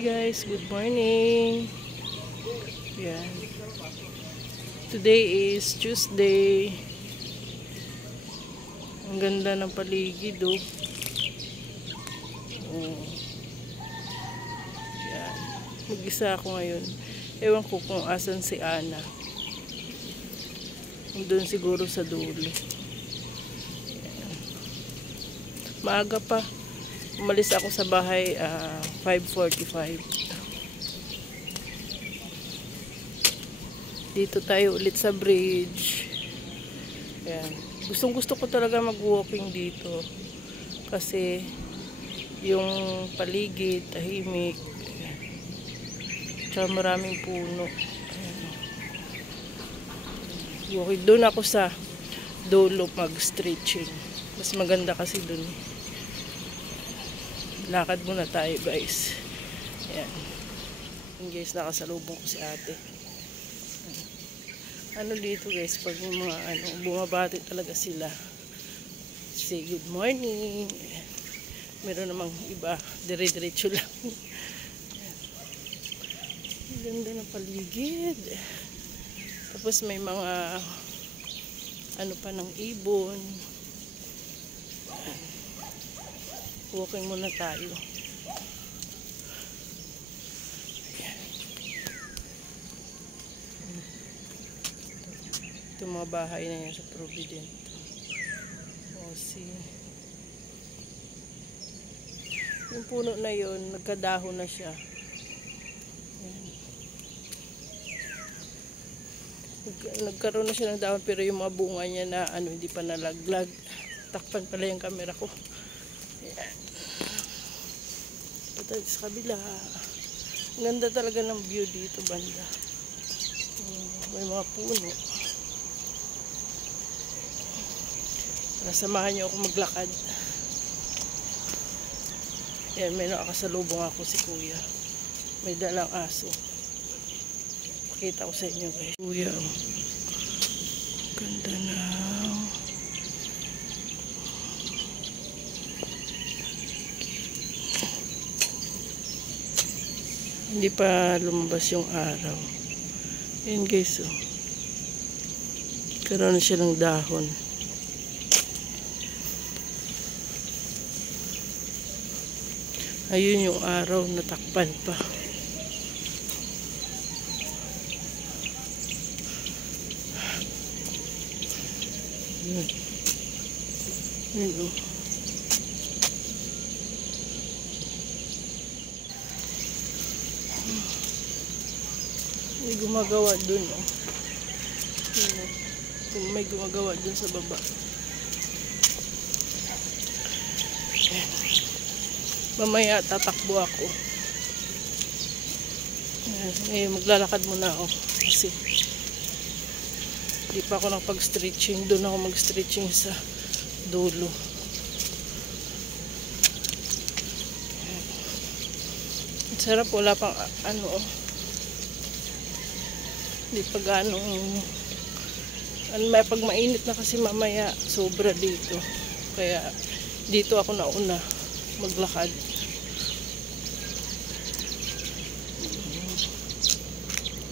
Hi guys, good morning. Yan. Today is Tuesday. Ang ganda ng paligid, oh. Yan. Mag-isa ako ngayon. Ewan ko kung asan si Ana. Doon siguro sa dulo. Yan. Maaga pa. Umalis ako sa bahay 5:45. Dito tayo ulit sa bridge. Ayan. Gustong-gusto ko talaga mag-walking dito. Kasi yung paligid, tahimik. Tsaka maraming puno. Ayan. Walking. Doon ako sa dulo mag-stretching. Mas maganda kasi doon. Lakad muna tayo guys. Ayan. Ayan guys, nakasalubong ko si ate. Ano dito guys, pag mga bumabati talaga sila. Say good morning. Meron namang iba, dire-diretso lang. Ang ganda ng paligid. Tapos may mga ano pa ng ibon. Walking muna tayo. Ito mga bahay na yan sa Provident. O see. Yung puno na yun, nagkadahon na siya. Ayan. Nagkaroon na siya ng dahon pero yung mga bunga niya na hindi pa nalaglag. Takpan pala yung camera ko. Ayan. Ito tayo sa kabila. Ang ganda talaga ng view dito banda. May mga puno. Nasamahan niyo ako maglakad. Ayan, may nakakasalubong ako si kuya. May dalang aso. Pakita ko sa inyo guys. Kuya, oh. Ganda na. Hindi pa lumabas yung araw. Ayan guys, oh. Karoon na siya ng dahon. Ayun yung araw, natakpan pa. Ayun. Ayun, oh. May gumagawa dun, oh. May gumagawa dun sa baba. Mamaya tatakbo ako. Maglalakad muna ako. Kasi hindi pa ako nakapag-stretching. Doon ako mag-stretching sa dulo. Sarap, wala pang hindi pa ganong pag mainit na kasi mamaya sobra dito. Kaya dito ako nauna maglakad.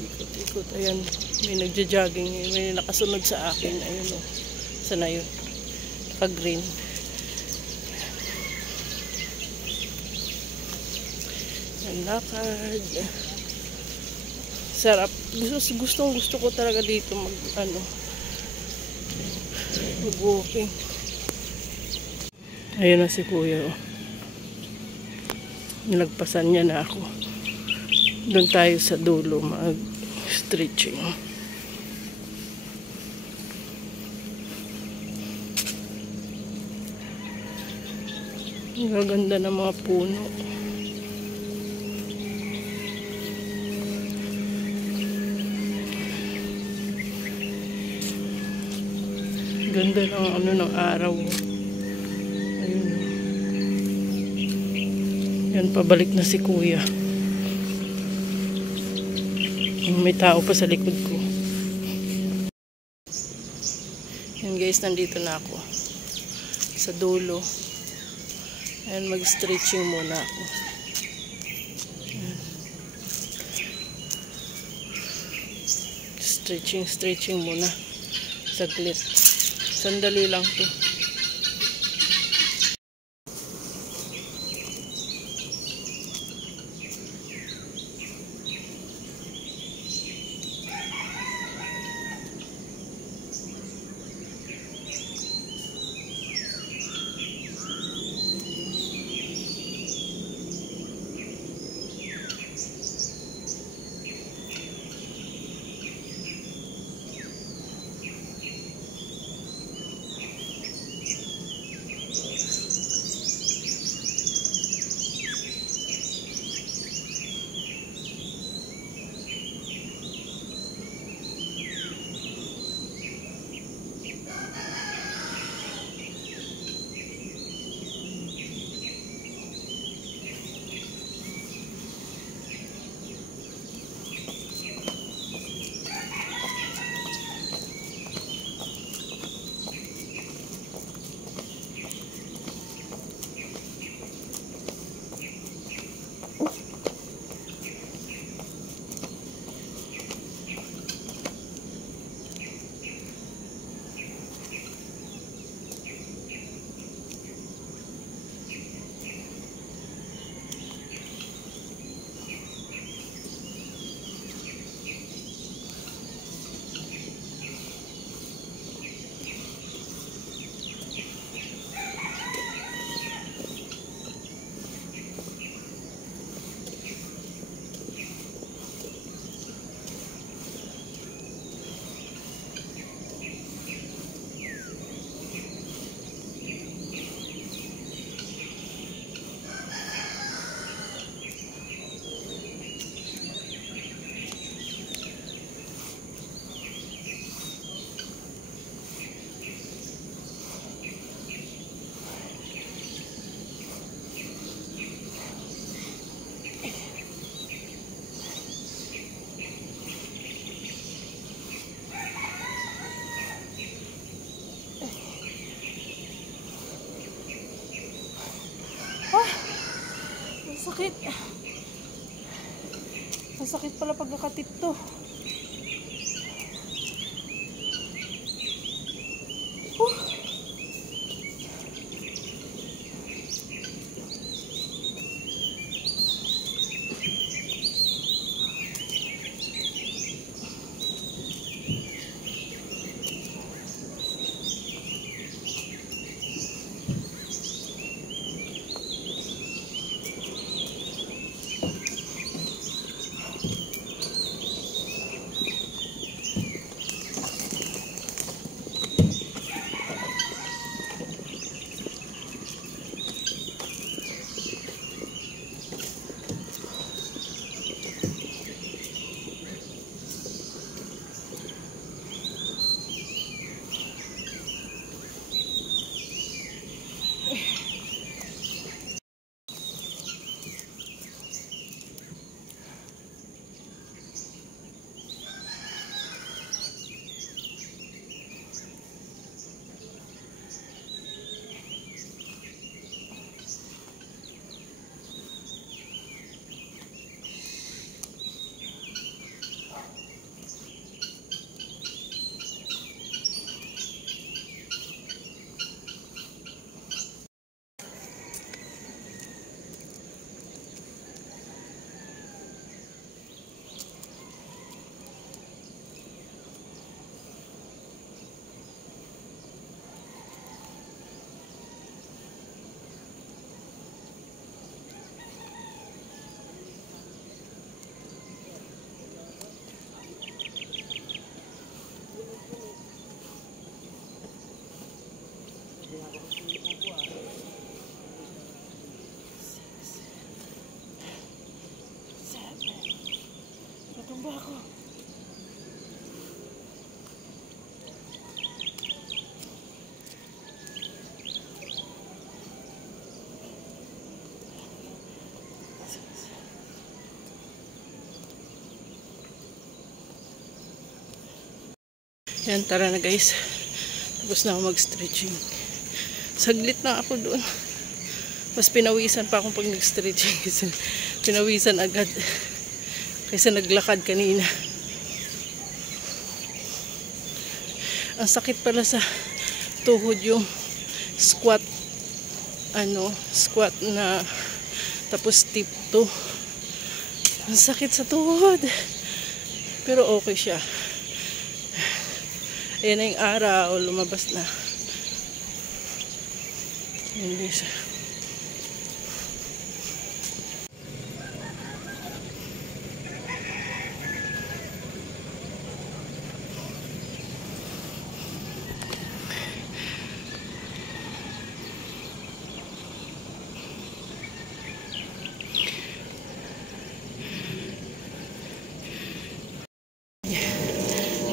Ikot-ikot. Ayan, may nagja-jogging, may nakasunod sa akin. Ayun, oh. Sana yun, naka-green. Ayan, lakad. Sarap. Gusto ko talaga dito mag-walking. Ayun na si kuya, oh. Nilagpasan niya na ako. Doon tayo sa dulo mag-stretching. Ang ganda ng mga puno. Ganda ng araw. Yan, pabalik na si kuya. May tao pa sa likod ko. Yan guys, nandito na ako. Sa dulo. Ayan, mag-stretching muna ako. Ayan. Stretching muna. Saglit. Sandali lang to. Sakit. Masakit pala pag nakatip to. Natumba ako. Yan, tara na guys. Tapos na ako mag-stretching. Saglit na ako doon. Mas pinawisan pa akong pag nag-stretching. Pinawisan agad. Kaysa naglakad kanina. Ang sakit pala sa tuhod yung squat, squat na tapos tip to. Ang sakit sa tuhod. Pero okay siya. Ayan na yung araw, lumabas na. Hindi siya.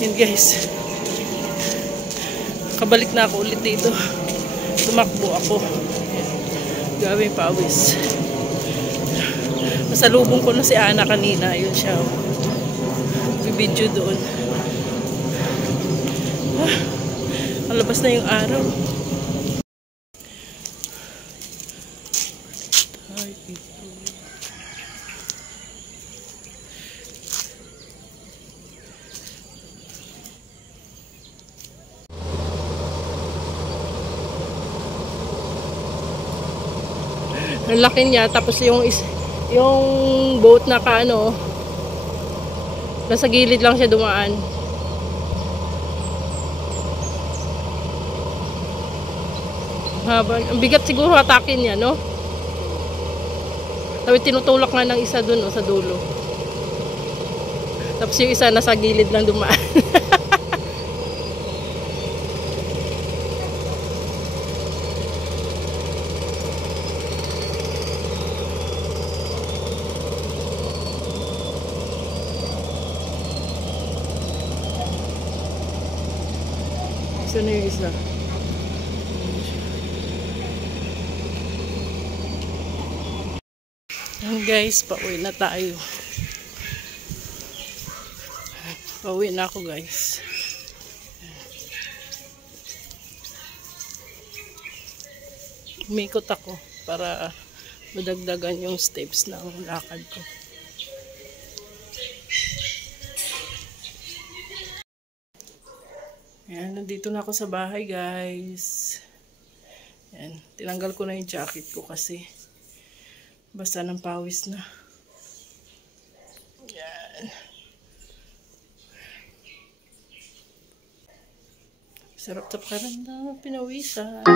Yan guys, kabalik na ako ulit dito. Tumakbo ako. Gawing pawis. Masalubong ko na si Ana kanina. Yun siya. Bibidyo doon. Malabas na yung araw. Ay, ito. Ang laki niya, tapos yung boat na nasa gilid lang siya dumaan. Haba, ang bigat siguro atakin niya, no? Tapos tinutulak nga ng isa dun, sa dulo. Tapos yung isa nasa gilid lang dumaan. Isa na yung isa. Yan guys, pauwi na tayo. Pauwi na ako guys. Umikot ako para madagdagan yung steps ng lakad ko. Ayan, nandito na ako sa bahay guys. Ayan, tinanggal ko na yung jacket ko kasi basta ng pawis na. Ayan. Sarap sa pakiramdam, pinawisan.